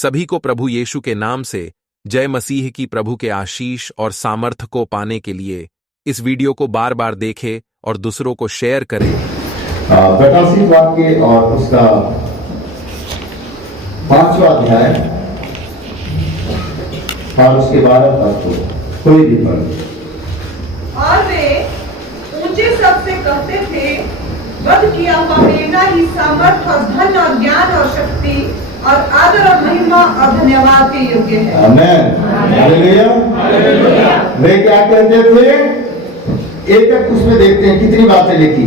सभी को प्रभु यीशु के नाम से जय मसीह की। प्रभु के आशीष और सामर्थ्य को पाने के लिए इस वीडियो को बार बार देखें और दूसरों को शेयर करें। प्रकाशित वाक्य और उसका 5वां अध्याय और उसके 12 पद को कोई भी पढ़। और वे ऊंचे शब्द से कहते थे, वध किया हुआ मेरा ही सामर्थ्य और धन और ज्ञान और शक्ति और आदर और महिमा और धन्यवाद के योग्य है। आमेन, हालेलुया। वे क्या कहते थे? एक तक उसमें देखते हैं कितनी बातें लिखी।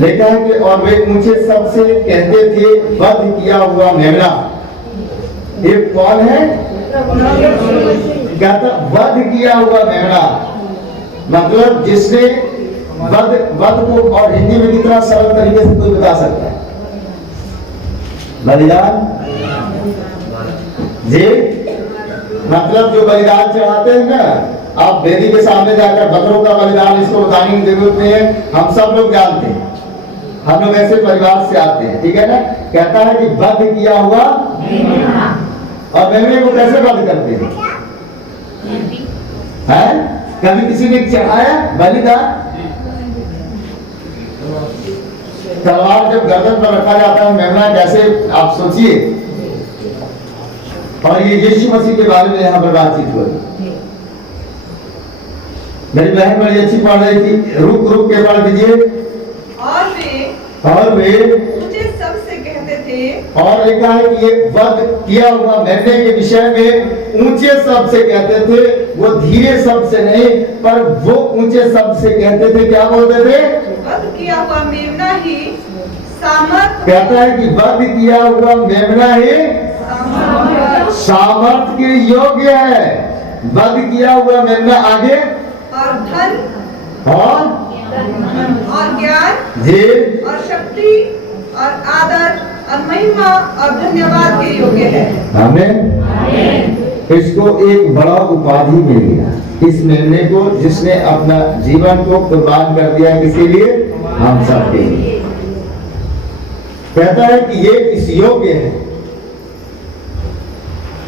लिखा है कि और वे ऊंचे शब्द से कहते थे, वध किया हुआ मेमना। ये कौन है? कहता वध किया हुआ मेमना, मतलब जिसने वध को, और हिंदी में कितना सरल तरीके से कोई बता सकता है? बलिदान जी, मतलब जो बलिदान चढ़ाते हैं ना, आप वेदी के सामने जाकर बकरों का बलिदान, इसको बताने की जरूरत नहीं है, हम सब लोग जानते हैं, हम लोग ऐसे परिवार से आते हैं, ठीक है ना। कहता है कि वध किया हुआ, और मेमने को कैसे वध करते हैं? कभी किसी ने चढ़ाया बलिदान? तलवार जब गर्दन पर रखा जाता है मेमना, कैसे आप सोचिए। और ये यीशु मसीह के बारे में यहाँ पर बातचीत हुई। मेरी बहन बड़ी अच्छी पढ़ रही थी, रुक के पढ़ दीजिए। और वे ऊंचे शब्द से कहते थे, और लिखा है कि ये वध किया हुआ मेमने के विषय में ऊंचे शब्द से कहते थे, वो धीरे शब्द से नहीं, पर वो ऊंचे शब्द से कहते थे। क्या बोलते थे? वध किया हुआ मेमना ही सामर्थ, कहता है कि वध किया हुआ मेमना ही सामर्थ के योग्य है। वध किया हुआ मेमना, आगे और धन और ज्ञान जी और शक्ति और आदर और महिमा और धन्यवाद के योग्य है। आमीन। इसको एक बड़ा उपाधि मिल गया इस मेमने को, जिसने अपना जीवन को कुर्बान कर दिया। किसके लिए? हम सब के लिए। कहता है कि ये इस योग्य है,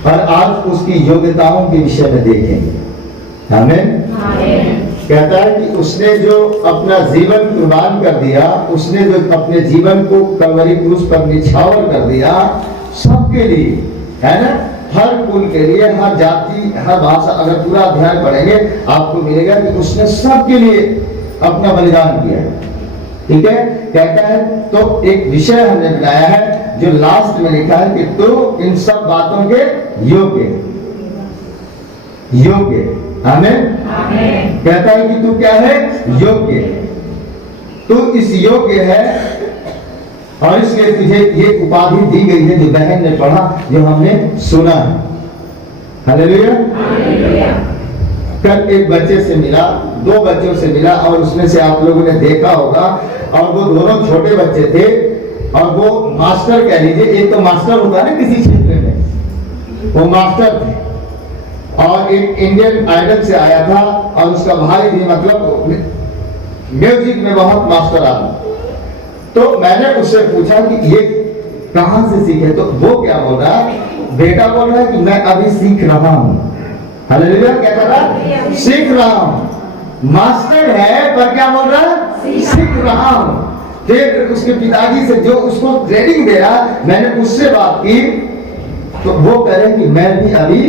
और आज उसकी योग्यताओं के विषय में देखेंगे। आमीन। कहता है कि उसने जो अपना जीवन कुर्बान कर दिया, उसने जो अपने जीवन को कलवरी क्रूस पर निछावर कर दिया, सबके लिए, है ना, हर कुल के लिए, हर जाति, हर भाषा। अगर पूरा अध्याय पढ़ेंगे आपको मिलेगा कि उसने सबके लिए अपना बलिदान किया। ठीक है। कहता है तो एक विषय हमने बनाया है जो लास्ट में लिखा है कि तू इन सब बातों के योग्य। आमीन। कहता है कि तू क्या है? योग्य। तू इस योग्य है, और इसलिए तुझे ये उपाधि दी गई है, जो बहन ने पढ़ा, जो हमने सुना। हालेलुया। कल एक बच्चे से मिला, 2 बच्चों से मिला, और उसमें से आप लोगों ने देखा होगा, और वो दोनों छोटे बच्चे थे, और वो मास्टर कह लीजिए, एक तो मास्टर होता है ना किसी क्षेत्र में, वो मास्टर थे, और एक इंडियन आइडल से आया था, और उसका भाई भी, मतलब म्यूजिक में बहुत मास्टर आदमी। तो मैंने उससे पूछा कि ये कहां से सीखे? तो वो क्या बोल रहा है? बेटा बोल रहा है कि मैं अभी सीख रहा हूँ। हालेलुया। क्या कर रहा है? सीख रहा हूँ। मास्टर है, पर क्या बोल रहा है? सीख रहा हूँ। फिर उसके पिताजी से, जो उसको ट्रेनिंग दे रहा, मैंने उससे बात की, तो वो कह रहे कि मैं भी अभी।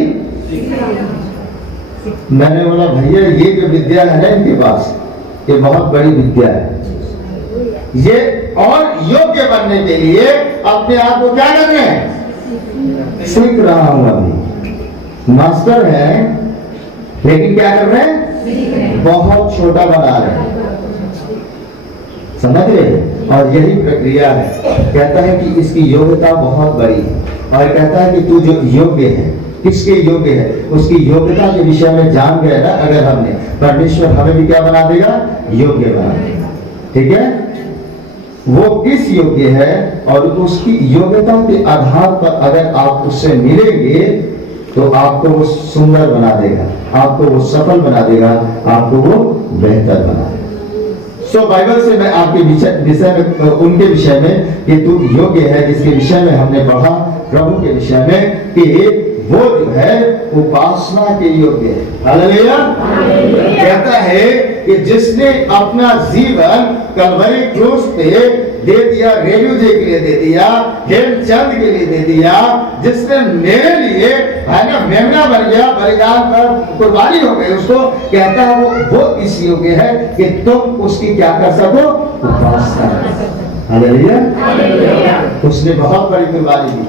मैंने बोला भैया, ये जो विद्या है ना इनके पास, ये बहुत बड़ी विद्या है। ये और योग्य बनने के लिए अपने आप को क्या कर रहे हैं? सीख रहा हूं। अभी मास्टर है, लेकिन क्या कर रहे हैं? बहुत छोटा बना रहे हैं। समझ रहे? और यही प्रक्रिया है। कहता है कि इसकी योग्यता बहुत बड़ी है, और कहता है कि तू जो योग्य है, किसके योग्य है? उसकी योग्यता के विषय में जान गए ना अगर हमने, परमेश्वर हमें भी क्या बना देगा? योग्य बना देगा। ठीक है। वो किस योग्य है, और उसकी योग्यता के आधार पर अगर आप उससे मिलेंगे, तो आपको वो सुंदर बना देगा, आपको वो सफल बना देगा, आपको वो बेहतर बना देगा। सो बाइबल से मैं आपके विषय में, उनके विषय में कि तू योग्य है, जिसके विषय में हमने पढ़ा प्रभु के विषय में कि वो जो है उपासना के योग्य है। हालेलुया। कहता है कि जिसने अपना जीवन कलवरी क्रूस पे दे दिया, रेणुजे के लिए दे दिया, हेमचंद के लिए दे दिया, जिसने मेरे लिए है ना मेमना बन गया, बलिदान पर कुर्बानी हो गई, उसको कहता है वो इस योग्य है कि तुम उसकी क्या कर सको, उपासना। हालेलुया। उसने बहुत बड़ी कुर्बानी दी,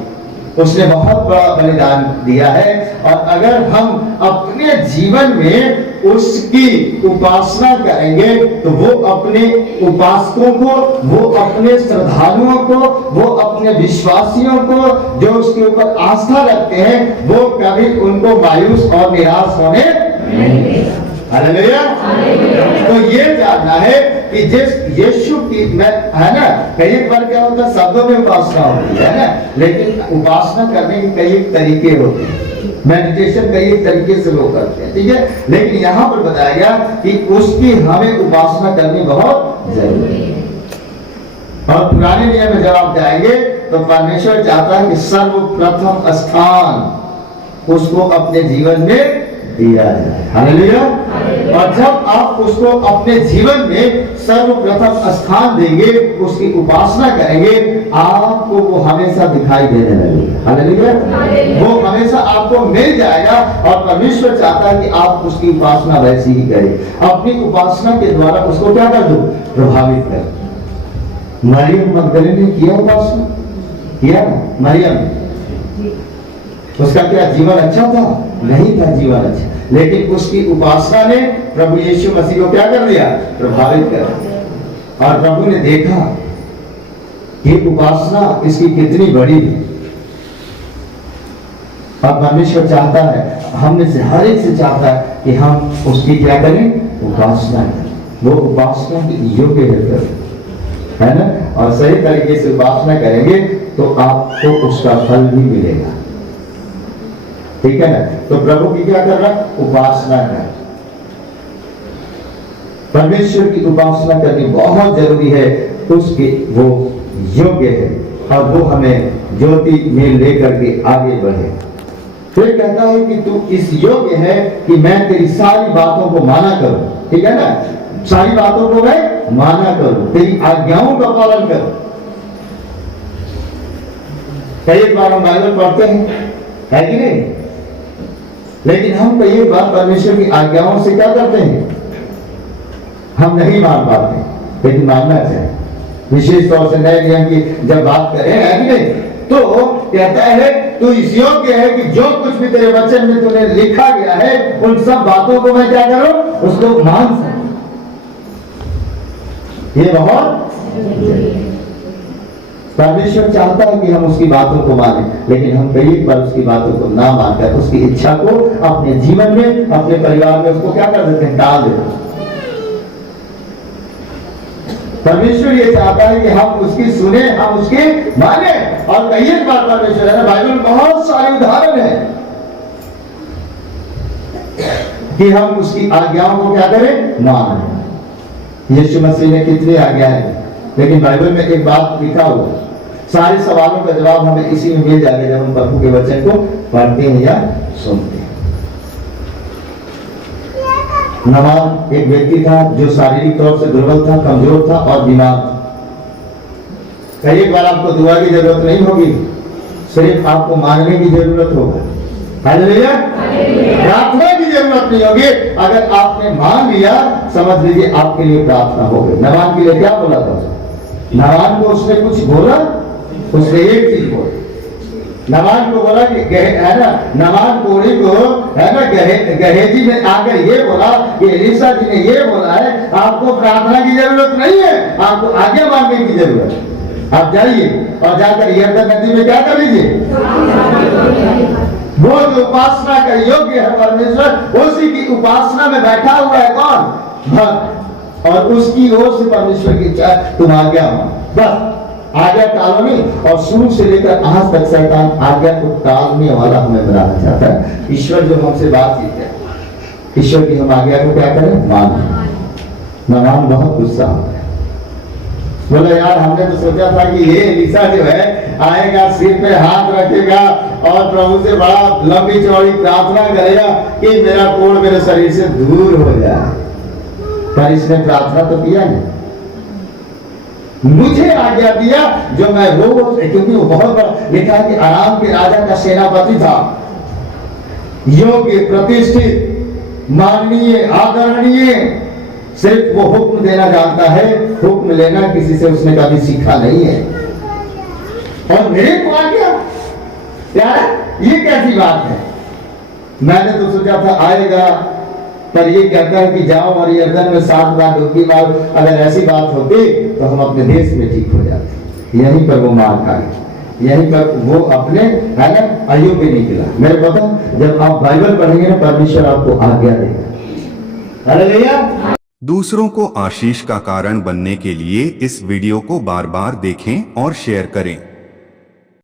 उसने बहुत बड़ा बलिदान दिया है, और अगर हम अपने जीवन में उसकी उपासना करेंगे तो वो अपने उपासकों को, वो अपने श्रद्धालुओं को, वो अपने विश्वासियों को जो उसके ऊपर आस्था रखते हैं, वो कभी उनको मायूस और निराश होने नहीं। हालेलुया। तो ये जानना है कि जिस यीशु की मैं है ना, कई बार क्या होता है शब्दों में उपासना होती है ना, लेकिन उपासना करने के कई तरीके होते हैं, मेडिटेशन कई तरीके से लोग करते हैं, ठीक है। लेकिन यहाँ पर बताया गया कि उसकी हमें उपासना करनी बहुत जरूरी है। और पुराने नियम में जब आप जाएंगे तो परमेश्वर चाहता है कि सर्वप्रथम स्थान उसको अपने जीवन में दिया जाए। हालेलुया। और जब आप उसको अपने जीवन में सर्वप्रथम स्थान देंगे, उसकी उपासना करेंगे, आपको वो हमेशा दिखाई देने लगेगा। हालेलुया। वो हमेशा आपको मिल जाएगा, और परमेश्वर चाहता है कि आप उसकी उपासना वैसी ही करें। अपनी उपासना के द्वारा उसको क्या कर दो, प्रभावित कर। मरियम मगदलीनी ने किया उपासना, किया ना मरियम, उसका क्या जीवन अच्छा था? नहीं था जीवन अच्छा, लेकिन उसकी उपासना ने प्रभु यीशु मसीह को क्या कर दिया, प्रभावित कर दिया। और प्रभु ने देखा कि उपासना इसकी कितनी बड़ी है। और परमेश्वर चाहता है, हम में से हर एक से चाहता है कि हम उसकी क्या करें, उपासना करें। वो उपासना के योग्य है ना, और सही तरीके से उपासना करेंगे तो आपको उसका फल भी मिलेगा, ठीक है ना। तो प्रभु की क्या कर रहा, उपासना कर। परमेश्वर की उपासना करनी बहुत जरूरी है, उसके वो योग्य है, और वो हमें ज्योति में लेकर के आगे बढ़े। फिर कहता है कि तू इस योग्य है कि मैं तेरी सारी बातों को माना करूं, ठीक है ना, सारी बातों को मैं माना करूं, तेरी आज्ञाओं का पालन करूं। कई बार हम बाइबल पढ़ते हैं, है कि नहीं, लेकिन हम कई बार परमेश्वर की आज्ञाओं से क्या करते हैं, हम नहीं मान पाते, लेकिन मानना चाहिए। विशेष तौर से नए नियम की जब बात करें, है कि नहीं, तो कहता है तू इस योग्य है कि जो कुछ भी तेरे वचन में तूने लिखा गया है, उन सब बातों को मैं क्या करूं, उसको मान सकूं। ये बहुत परमेश्वर चाहता है कि हम उसकी बातों को माने, लेकिन हम कई बार उसकी बातों को ना मानकर उसकी इच्छा को अपने जीवन में, अपने परिवार में उसको क्या कर देते हैं, टाल देते हैं। परमेश्वर ये चाहता है कि हम उसकी सुने, हम उसकी माने। और कई बार परमेश्वर है ना, बाइबल में बहुत सारे उदाहरण है कि हम उसकी आज्ञाओं को क्या करें, माने। यीशु मसीह ने कितनी आज्ञा है, लेकिन बाइबल में एक बात लिखा हुआ, सारे सवालों का जवाब हमें इसी में मिल जाएगा जब हम प्रभु के वचन को पढ़ते हैं या सुनते हैं। नवान एक व्यक्ति था जो शारीरिक तौर से दुर्बल था, कमजोर था और बीमार था। कई बार आपको दुआ की जरूरत नहीं होगी, सिर्फ आपको मांगने की जरूरत होगी। हालेलुया। प्रार्थना की जरूरत नहीं होगी, अगर आपने मांग लिया समझ लीजिए आपके लिए प्रार्थना हो गई। नवान के लिए क्या बोला था, नवान को उसने कुछ बोला, उसने एक चीज बोली, नवान को बोला कि है ना, नवान कोड़ी को है ना गहेजी में आकर ये बोला कि एलीशा जी ने ये बोला है आपको प्रार्थना की जरूरत नहीं है, आपको आज्ञा मांगने की जरूरत है। आप जाइए और जाकर यरदन नदी में क्या कर लीजिए, वो जो उपासना का योग्य है परमेश्वर, उसी की उपासना में बैठा हुआ है कौन, भक्त, और उसकी ओर से परमेश्वर की तुम आज्ञा मांगो, बस आज्ञा टालो नहीं। और शुरू से लेकर आज तक शैतान आज्ञा को टालने वाला हमें बनाना चाहता है। ईश्वर जो हमसे बातचीत है, ईश्वर की हम आज्ञा को क्या करें, माने। मेहमान बहुत गुस्सा हो गया, बोला यार हमने तो सोचा था कि ये एलिशा जो है आएगा, सिर पे हाथ रखेगा और प्रभु से बड़ा लंबी चौड़ी प्रार्थना करेगा कि मेरा कोढ़ मेरे शरीर से दूर हो जाए, पर इसने प्रार्थना तो किया नहीं। मुझे आज्ञा दिया जो मैं रोज, क्योंकि वो बहुत बड़ा लिखा है कि आराम के राजा का सेनापति था, योग्य, प्रतिष्ठित, माननीय, आदरणीय, सिर्फ वो हुक्म देना जानता है, हुक्म लेना किसी से उसने कभी सीखा नहीं है। और मेरे को आ गया यार, ये कैसी बात है? मैंने तो सोचा था आएगा, पर ये कहता है कि जाओ और यरदन में 7 बार डुबकी मारो। अगर ऐसी बात होती तो हम अपने देश में ठीक हो जाते। यहीं पर वो मार खाए, यहीं पर वो अपने, है ना, अयोग्य निकला। मेरे पता, जब आप बाइबल पढ़ेंगे ना, परमेश्वर आपको आज्ञा देगा। हालेलुया। दूसरों को आशीष का कारण बनने के लिए इस वीडियो को बार बार देखें और शेयर करें।